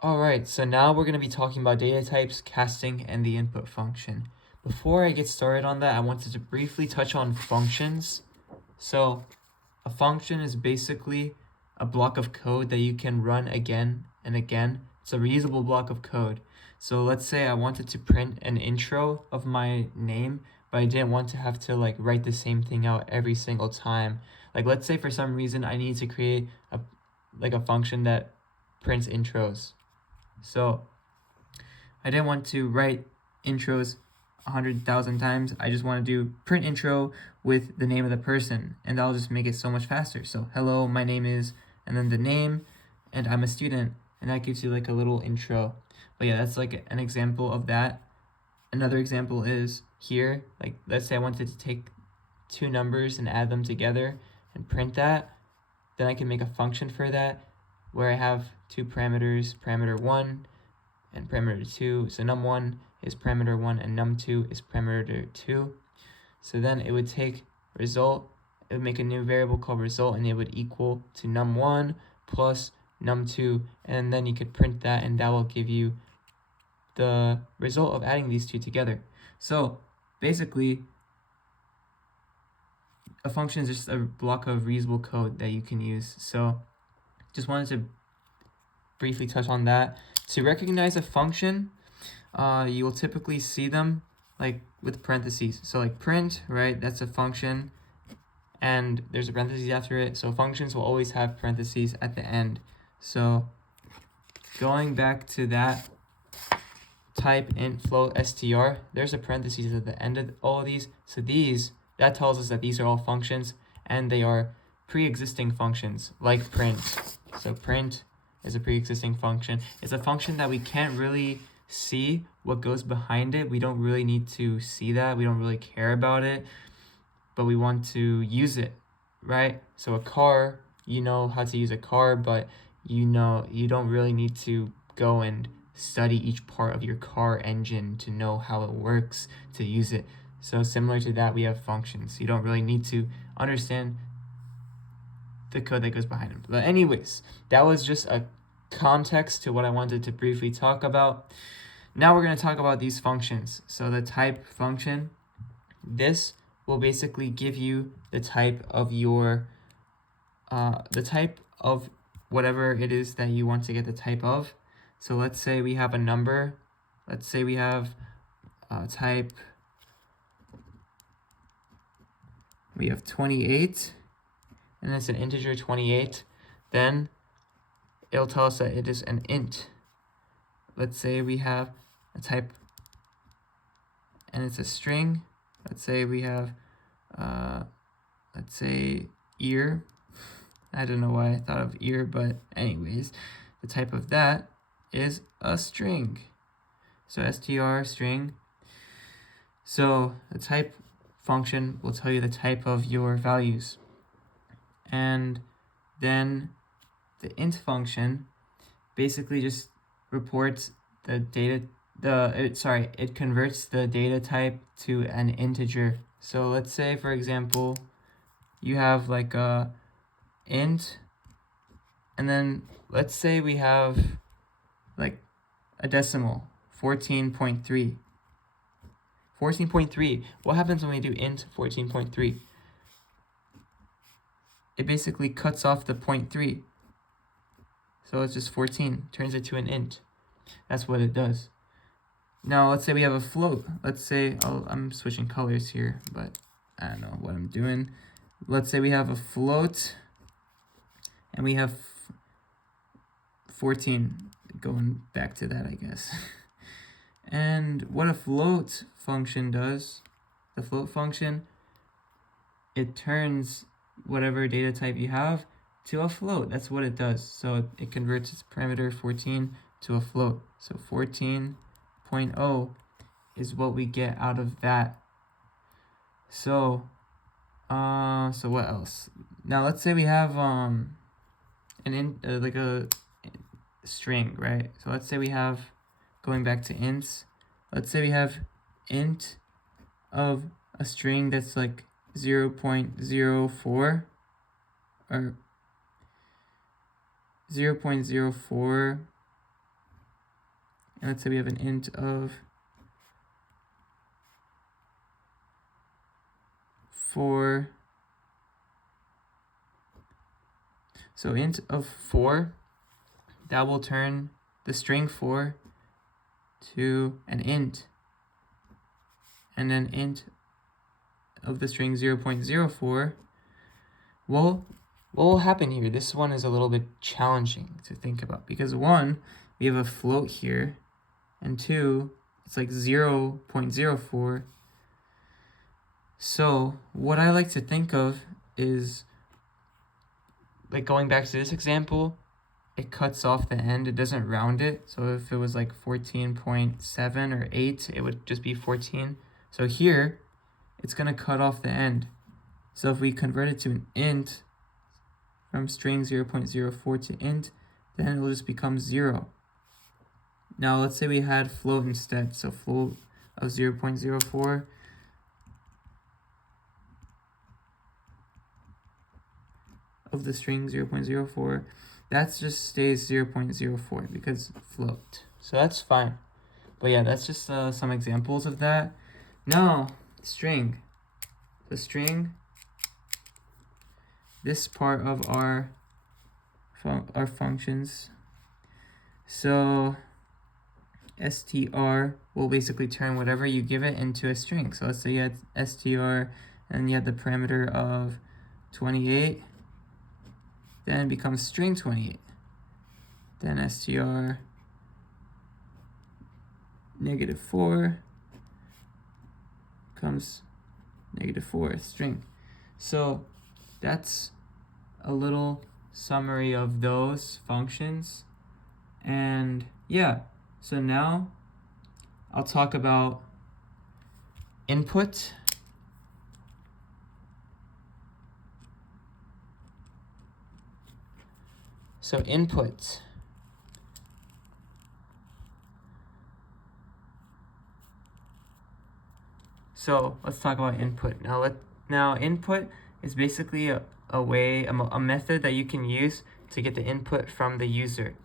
Alright, so now we're going to be talking about data types, casting, and the input function. Before I get started on that, I wanted to briefly touch on functions. So a function is basically a block of code that you can run again and again. It's a reusable block of code. So let's say I wanted to print an intro of my name, but I didn't want to have to write the same thing out every single time. Like let's say for some reason I need to create a function that prints intros. So I didn't want to write intros 100,000 times. I just want to do print intro with the name of the person, and that'll just make it so much faster. So hello, my name is, and then the name, and I'm a student, and that gives you like a little intro. But yeah, that's like an example of that. Another example is here, like let's say I wanted to take two numbers and add them together and print that. Then I can make a function for that where I have two parameters, parameter 1 and parameter 2. So num1 is parameter 1 and num2 is parameter 2. So then it would take result, it would make a new variable called result, and it would equal to num1 plus num2, and then you could print that, and that will give you the result of adding these two together. So basically, a function is just a block of reusable code that you can use. So just wanted to briefly touch on that. To recognize a function, you will typically see them like with parentheses. So like print, right? That's a function, and there's a parentheses after it. So functions will always have parentheses at the end. So going back to that type int float str, there's a parentheses at the end of all of these. So that tells us that these are all functions, and they are pre-existing functions like print. So print is a pre-existing function. It's a function that we can't really see what goes behind it. We don't really need to see that. We don't really care about it, but we want to use it, right? So a car, you know how to use a car, but you don't really need to go and study each part of your car engine to know how it works to use it. So similar to that, we have functions. You don't really need to understand the code that goes behind them. But anyways, that was just a context to what I wanted to briefly talk about. Now we're going to talk about these functions. So the type function, this will basically give you the type of whatever it is that you want to get the type of. So let's say we have a number. Let's say we have type, we have 28, and it's an integer 28. Then it'll tell us that it is an int. Let's say we have a type, and it's a string. Let's say we have, let's say ear. I don't know why I thought of ear, but anyways, the type of that is a string. So str string. So the type function will tell you the type of your values. And then the int function basically just reports the data, it converts the data type to an integer. So let's say, for example, you have like a int, and then let's say we have like a decimal, 14.3. 14.3. What happens when we do int 14.3? It basically cuts off the 0.3. So it's just 14, turns it to an int. That's what it does. Now let's say we have a float. Let's say, I'm switching colors here, but I don't know what I'm doing. Let's say we have a float, and we have 14, going back to that, I guess. And what a float function does, the float function, it turns whatever data type you have to a float. That's what it does. So it converts its parameter 14 to a float. So 14.0 is what we get out of that. So what else? Now let's say we have like a string, right? So let's say we have, going back to ints, let's say we have int of a string that's like 0.04 or 0.04 And let's say we have an int of 4. So int of 4, that will turn the string 4 to an int. And then int of the string 0.04, well, what will happen here? This one is a little bit challenging to think about because 1, we have a float here, and 2, it's like 0.04. So what I like to think of is, like going back to this example, it cuts off the end, it doesn't round it. So if it was like 14.7 or 8, it would just be 14. So here, it's gonna cut off the end. So if we convert it to an int, from string 0.04 to int, then it will just become 0. Now let's say we had float instead. So float of 0.04. of the string 0.04, that just stays 0.04 because float. So that's fine. But yeah, that's just some examples of that. Now, string. The string, this part of our functions. So str will basically turn whatever you give it into a string. So let's say you had str and you had the parameter of 28. Then it becomes string 28. Then str -4 becomes -4 string. So that's a little summary of those functions. And yeah, so now I'll talk about input. So input. So let's talk about input. Now input is basically a method that you can use to get the input from the user.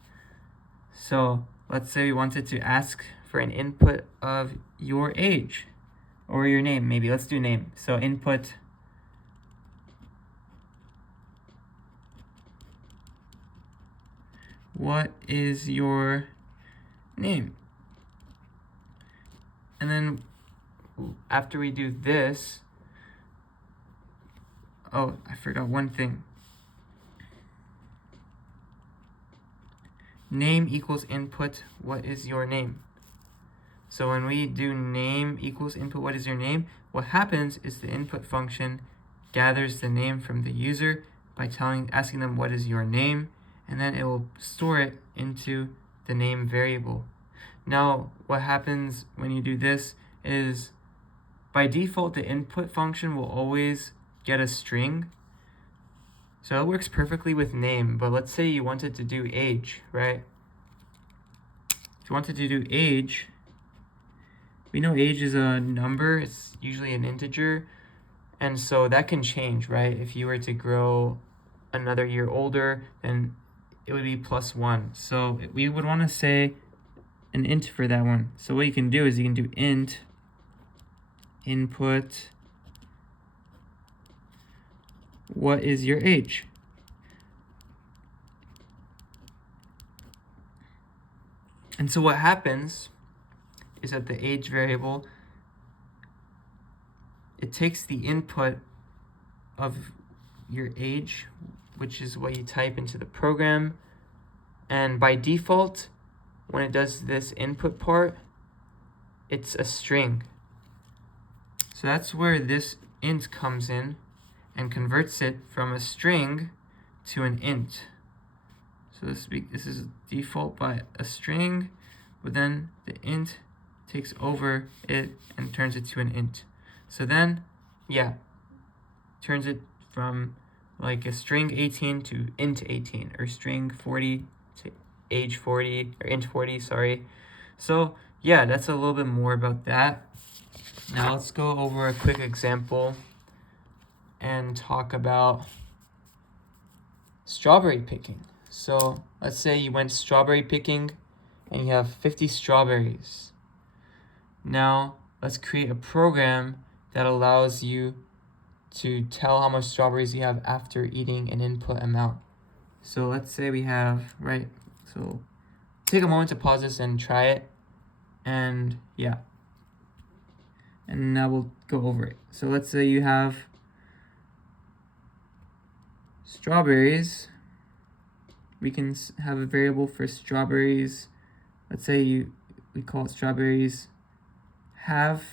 So let's say we wanted to ask for an input of your age or your name, maybe. Let's do name. So input what is your name? And then after we do this, oh, I forgot one thing. Name equals input, what is your name? So when we do name equals input, what is your name? What happens is the input function gathers the name from the user by asking them what is your name, and then it will store it into the name variable. Now, what happens when you do this is, by default, the input function will always get a string. So it works perfectly with name, but let's say you wanted to do age, right? If you wanted to do age, we know age is a number, it's usually an integer, and so that can change, right? If you were to grow another year older, then it would be +1. So we would want to say an int for that one. So what you can do is you can do int input what is your age. And so what happens is that the age variable, it takes the input of your age, which is what you type into the program, and by default, when it does this input part, it's a string. So that's where this int comes in and converts it from a string to an int. So this is default by a string, but then the int takes over it and turns it to an int. So then, yeah, turns it from like a string 18 to int 18, or string 40 to age 40, or int 40, sorry. So yeah, that's a little bit more about that. Now let's go over a quick example and talk about strawberry picking. So let's say you went strawberry picking and you have 50 strawberries. Now let's create a program that allows you to tell how much strawberries you have after eating an input amount. So let's say we have, right, so take a moment to pause this and try it, and yeah, and now we'll go over it. So let's say you have strawberries. We can have a variable for strawberries. Let's say we call it strawberries have.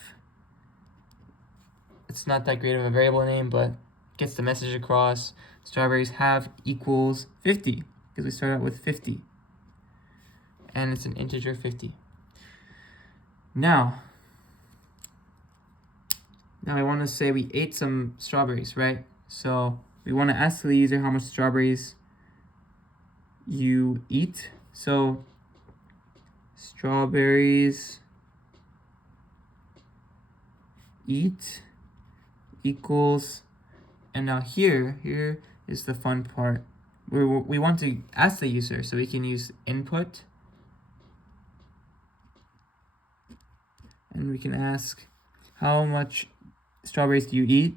It's not that great of a variable name, but gets the message across. Strawberries have equals 50, because we start out with 50. And it's an integer 50. Now I want to say we ate some strawberries, right? So we want to ask the user how much strawberries you eat. So strawberries eat equals, and now here is the fun part. We want to ask the user, so we can use input, and we can ask how much strawberries do you eat.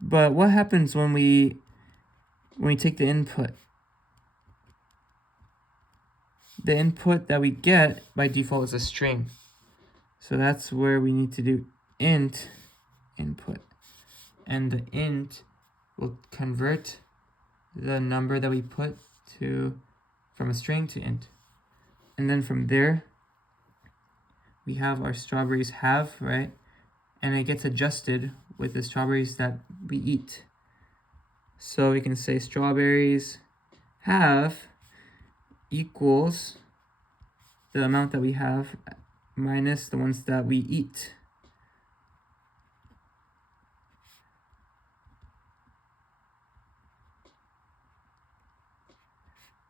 But what happens when we take the input? The input that we get by default is a string. So that's where we need to do int input. And the int will convert the number that we put from a string to int. And then from there, we have our strawberries have, right? And it gets adjusted with the strawberries that we eat. So we can say strawberries have equals the amount that we have minus the ones that we eat.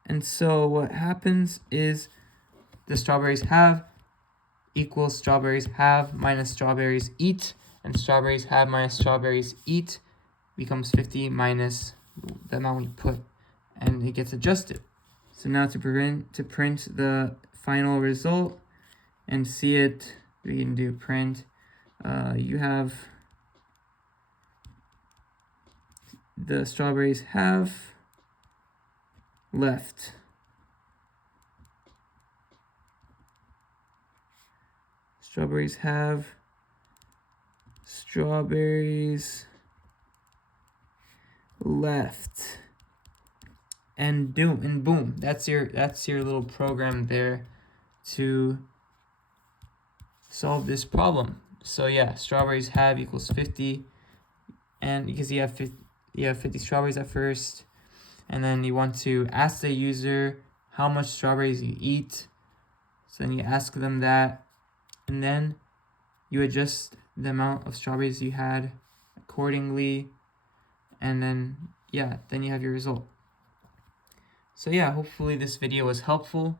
And so what happens is the strawberries have equals strawberries have minus strawberries eat, and strawberries have minus strawberries eat becomes 50 minus the amount we put, and it gets adjusted. So now to print the final result and see it, we can do print. You have the strawberries have left. Strawberries have strawberries left. And boom, that's your little program there to solve this problem. So yeah, strawberries have equals 50, and because you have 50 strawberries at first, and then you want to ask the user how much strawberries you eat. So then you ask them that, and then you adjust the amount of strawberries you had accordingly, and then you have your result. So yeah, hopefully this video was helpful.